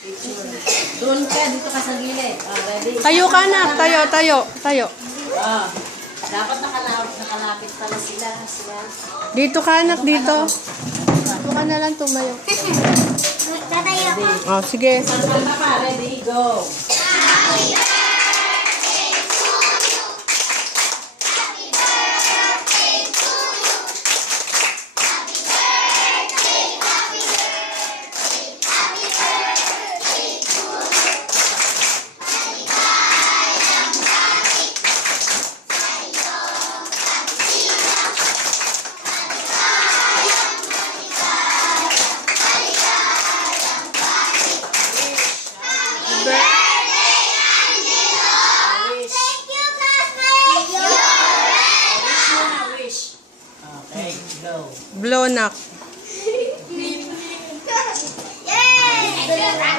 Doon ka, dito ka sa gilid. Ready? Tayo ka na. Tayo. Dapat nakalapit pala sila. Dito ka anak, dito. Dito ka na lang tumayo. Tatayo. Oh, sige. Kanta pa, ready, go. Okay, go. Blow knock.